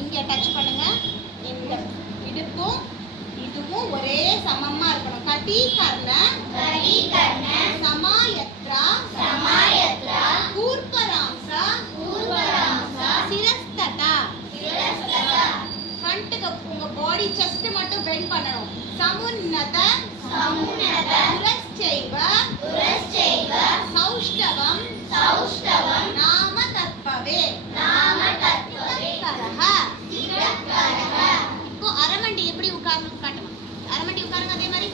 இங்கே டச் பண்ணுங்க. இந்த இடுப்பும் இதுவும் ஒரே சமமா இருக்கணும். கட்டீகரண சமாயத்ரா கூர்பராம்சா சிரஸ்ததா. ஃப்ரண்ட்டுக்கு உங்க பாடி செஸ்ட் மட்டும் பெண்ட் பண்ணணும். சமுன்னத புரஸ்சைவ சௌஷ்டவம் நாம தத்பவே. இப்போ அரமண்டி எப்படி உட்கார்ந்து காட்டுமா? அரமண்டி உட்காருங்க. அதே மாதிரி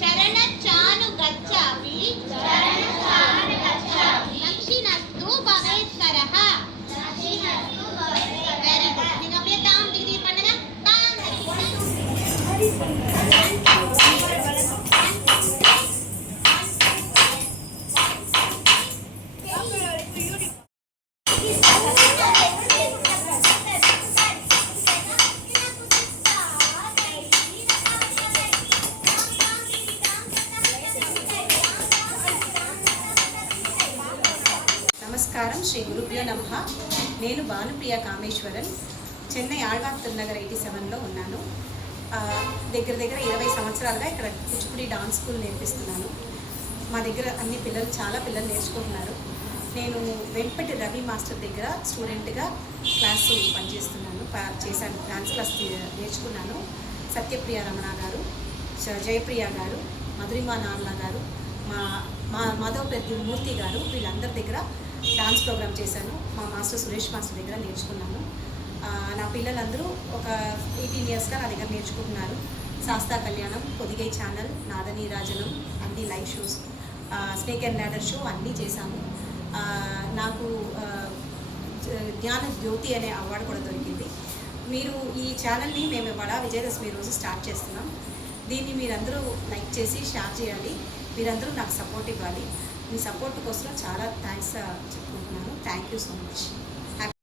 சரண சானு கச்சாமி லக்ஷினஸ்து பவேத்கரஹ. Very good. நீங்க அப்படியே தாம் டிகிரி பண்ணுங்க. தாம் నమస్కారం. శ్రీ గురుభ్యో నమః. నేను భానుప్రియ కామేశ్వరన్. చెన్నై ఆళ్వార్ నగర్ 87లో ఉన్నాను. దగ్గర 20 సంవత్సరాలుగా ఇక్కడ కూచిపూడి డాన్స్ స్కూల్ నేర్పిస్తున్నాను. మా దగ్గర అన్ని చాలా పిల్లలు నేర్చుకుంటున్నారు. నేను వెంపటి రవి మాస్టర్ దగ్గర స్టూడెంట్గా క్లాసు చేశాను. డాన్స్ క్లాస్ నేర్చుకున్నాను. సత్యప్రియ రమణ గారు, జయప్రియ గారు, మధురిమా నాన్లా గారు, మా మాధవ్ పెద్ద మూర్తి గారు, వీళ్ళందరి దగ్గర డాన్స్ ప్రోగ్రామ్ చేశాను. మా మాస్టర్ సురేష్ మాస్టర్ దగ్గర నేర్చుకున్నాను. నా పిల్లలందరూ ఒక 18 ఇయర్స్గా నా దగ్గర నేర్చుకుంటున్నారు. శాస్తా కళ్యాణం, పొదిగై ఛానల్, నాదనీరాజనం, అన్ని live shows, snake and ladder show అన్నీ చేశాము. నాకు జ్ఞాన జ్యోతి అనే అవార్డు కూడా దొరికింది. మీరు ఈ ఛానల్ని మేము ఇవాళ విజయదశమి రోజు స్టార్ట్ చేస్తున్నాం. దీన్ని మీరందరూ లైక్ చేసి షేర్ చేయాలి. మీరందరూ నాకు సపోర్ట్ ఇవ్వాలి. మీ సపోర్ట్ కోసం చాలా థ్యాంక్స్ చెప్పుకుంటున్నాను. Thank you so much.